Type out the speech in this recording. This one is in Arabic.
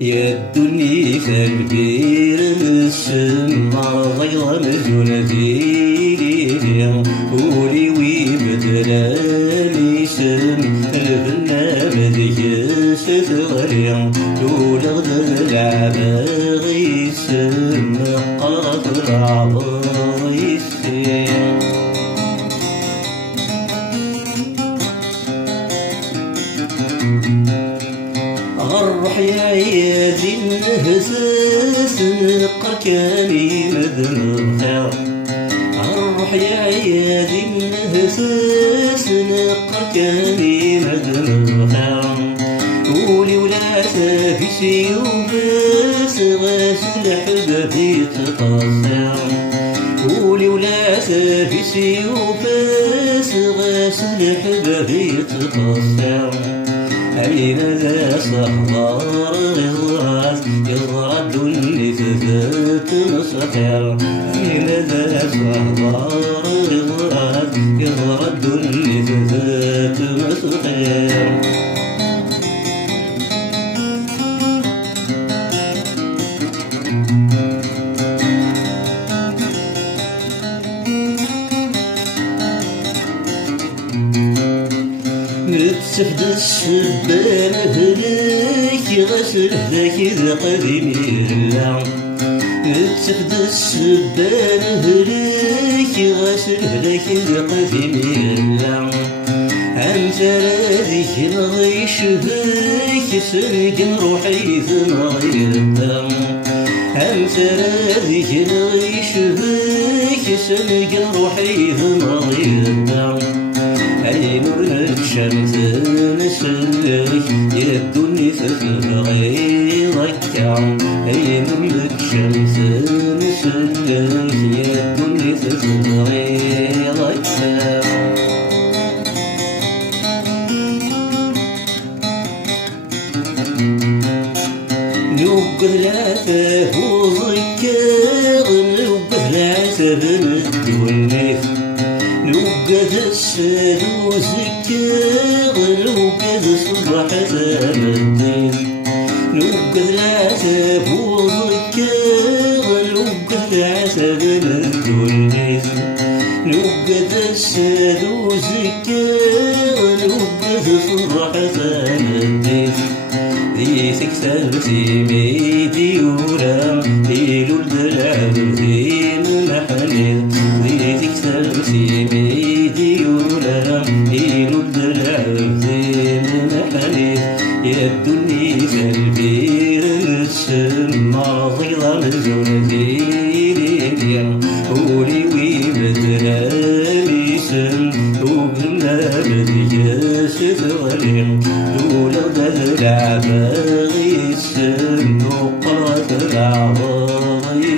يدني كالبير السما غير مجنتي قولي ويبدلالي سم الفنان ذيك ستغري لولا غدر العباغي سم قرط العباغي سم غرح يا عيادي النهساس نقر كاني مذنب خير غرح يا عيادي النهساس نقر كاني مذنب خير قولي ولا في سيوبس غاسل حبابي تقصر قولي ولا في سيوبس غاسل حبابي تقصر أين ذا صحبار غراس يغرد اللي ثبت مسخر أين ذا صحبار غراس يغرد اللي ثبت مسخر نتسفد السبان هلاك غسل ذاك ذا قديم يرلع نتسفد السبان هلاك غسل ذاك ذا قديم يرلع أنت راذيك نغي شباك سرقن روحي ثنغي الدم أنت راذيك نغي شباك سرقن روحي ثنغي الدم أي نور الشمس نسلك يدني تغير الكعم أي نور الشمس نسلك يدني تغير الكعم نوقف لا تفوضك نوقف لا تبنت والنيف نوقف السادو زكاغ نوقف صبح الدين نوقف العتاب وزكاغ نوقف العتاب الدنيس نوقف السادو زكاغ نوقف صبح الدين ذي تكتب في ميدي ولا ليلو الدلع ذي محني ذي تكتب في ميدي ولا ليلو الدلع ذي محني يدني كالبير السما ظلام الزونتي ليليا قولي ويبدلالي سم وقلنا بدياس ثغري لولا العباغي السم وقرة العباغي